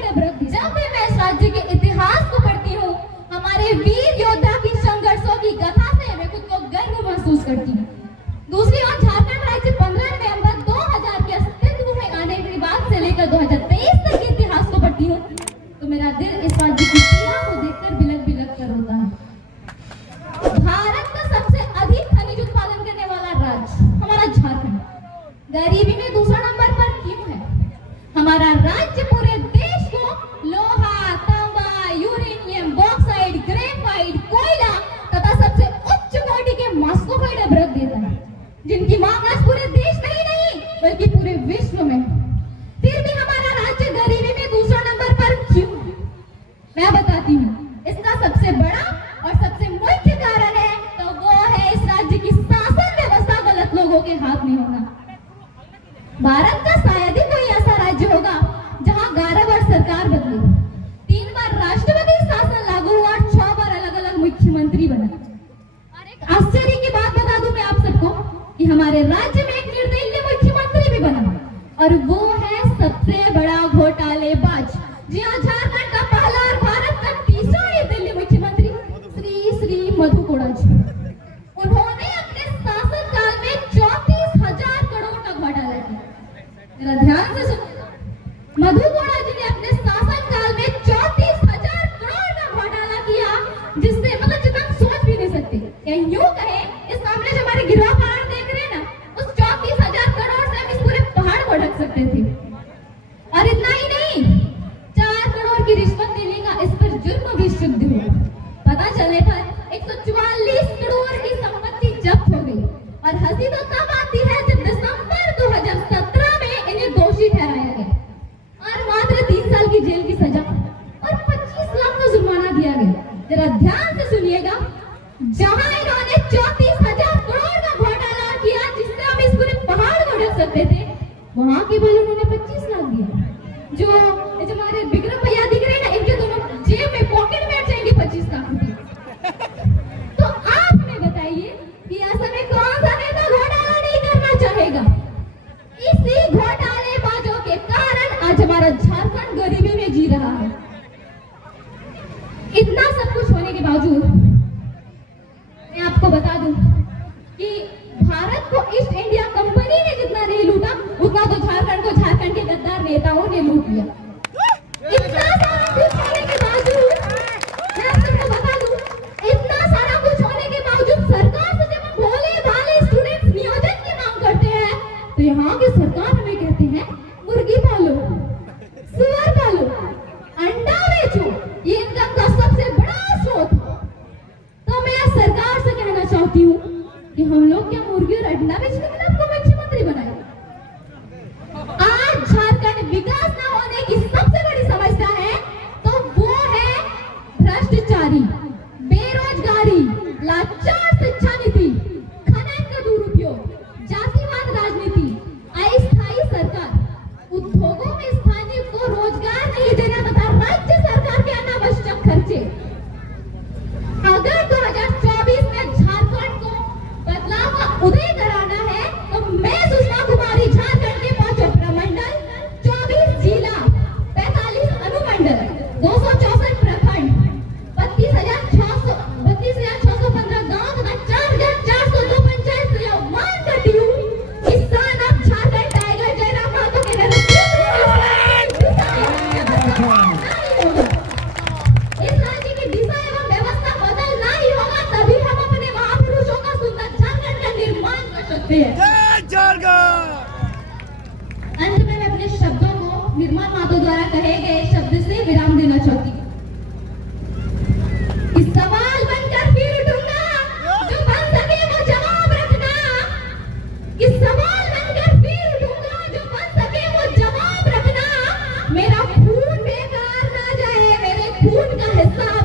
मास्कोफाइड अब रख दी। जब भी मैं इस राज्य के इतिहास को पढ़ती हूँ, हमारे वीर योद्धा की संघर्षों की गाथा से मैं खुद को गर्व महसूस करती हूँ। दूसरी ओर झारखंड राज्य 15 नवंबर 2000 के अस्तित्व में आने के बाद से लेकर 2023 तक के इतिहास को पढ़ती हूँ तो मेरा दिल इस राज्य की पीड़ा को देखकर बिलक बिलक कर होता है। भारत का सबसे अधिक खनिज उत्पादन करने वाला राज्य हमारा झारखंड गरीबी में दूसरा नंबर पर क्यों है? हमारा राज्य पूरे देश को लोहा, तांबा, यूरेनियम, बॉक्साइड, ग्रेफाइट, कोयला तथा सबसे उच्च कोटि के मास्कोफाइड अभ्रक देता है, जिनकी मांग आज पूरे देश में ही नहीं बल्कि पूरे विश्व में। फिर भी हमारा राज्य गरीबी में दूसरा नंबर पर क्यों? मैं बताती हूँ। इसका सबसे बड़ा और सबसे मुख्य कारण है तो वो है इस राज्य की शासन व्यवस्था गलत लोगों के हाथ में होना। भारत का शायद ही कोई ऐसा राज्य होगा जहां 11 बार सरकार बदली, 3 बार राष्ट्रपति शासन लागू हुआ और 6 बार अलग अलग मुख्यमंत्री बना। और एक आश्चर्य की बात बता दूं मैं आप सबको कि हमारे राज्य में एक निर्दलीय मुख्यमंत्री भी बना और वो है सबसे बड़ा घोटालेबाज। जी हाँ, झारखंड का पहला और भारत का तीसरा निर्दलीय मुख्यमंत्री श्री मधु कोड़ा जी। उन्होंने अपने शासन काल में 34,000 करोड़ का घोटाला किया। मेरा ध्यान से सुनिए, मधु कोड़ा जी ने अपने शासन काल में 34,000 करोड़ का घोटाला किया, जिससे मतलब जितना हम सोच भी नहीं सकते। या यूं कहे, इस सामने जो हमारे गिरवा पहाड़ देख रहे हैं ना, उस 34,000 करोड़ से हम इस पूरे पहाड़ को ढक सकते थे। और इतना ही नहीं, 4 करोड़ की रिश्वत देने का इस पर जुर्म भी सिद्ध हुआ। पता चले पर 144 करोड़ की संपत्ति जब्त हो गई। और हंसी तो तब आती है जब दिसंबर 2017 में इन्हें दोषी ठहराया गया और मात्र 3 साल की जेल की सजा और 25 लाख का जुर्माना दिया गया। जरा ध्यान से सुनिएगा, जहां इन्होंने 34,000 करोड़ का घोटाला किया जिससे हम इस पूरे पहाड़ को ढक सकते थे, वहां केवल उन्होंने 25 लाख दिया। जो हमारे विक्रम भैया दिख रहे हैं ना, इनके दोनों जेब में पॉकेट में जाएंगे 25 लाख रुपए। तो आप हमें बताइए कि ऐसा में कौन सा नेता घोटाला नहीं करना चाहेगा? इसी घोटालेबाजों के कारण आज हमारा झारखंड गरीबी में जी रहा है। इतना सब कुछ होने के बावजूद मैं आपको बता दूं कि भारत को ईस्ट इंडिया कंपनी ने जितना नहीं लूटा, उतना तो झारखंड को झारखंड के गद्दार नेताओं ने लूट लिया। इतना सारा कुछ होने के बावजूद मैं आप सबको बता दूं, इतना सारा कुछ होने के बावजूद सरकार से जब हम भोले भाले स्टूडेंट्स नियोजन की मांग करते हैं तो यहाँ की सरकार हमें कहते हैं मुर्गी पालो, सुअर पालो, अंडा बेचो, ये इनकम का सबसे बड़ा स्रोत है। तो मैं सरकार से कहना चाहती हूँ कि हम लोग क्या मुर्गी और अंडा बेचने के लिए आपको मुख्यमंत्री बनाए? आज झारखंड विकास न होने की सबसे बड़ी समस्या है तो वो है भ्रष्टाचारी, बेरोजगारी, लाचार शिक्षा नीति, खनन का दुरुपयोग, जातिवाद राजनीति, अस्थायी सरकार, उद्योगों में स्थानीय को रोजगार नहीं देना तथा राज्य सरकार के अनावश्यक खर्चे। अगर 2024 में झारखंड को बदलाव का उदय कराना है तो मैं सुषमा कुमारी झारखंड के 5 प्रमंडल, 24 जिला, 45 अनुमंडल, 264 प्रखंड, 32,615 गांव तथा 4,402 पंचायत से आह्वान करती हूँ कि son of Jharkhand Tiger Jairam Mahato के नेतृत्व इस राज्य की दिशा एवं व्यवस्था बदलना ही होगा, तभी हम अपने महापुरुषों का सुंदर झारखंड का निर्माण कर सकते हैं। अंत में मैं अपने शब्दों को निर्मल महतो द्वारा कहे गए शब्द से विराम देना चाहती हूँ। इस सवाल बनकर फिर उठूंगा, जो बन सके वो जवाब रखना। इस सवाल बनकर फिर उठूंगा, जो बन सके वो जवाब रखना। मेरा खून बेकार ना जाए, मेरे खून का हिसाब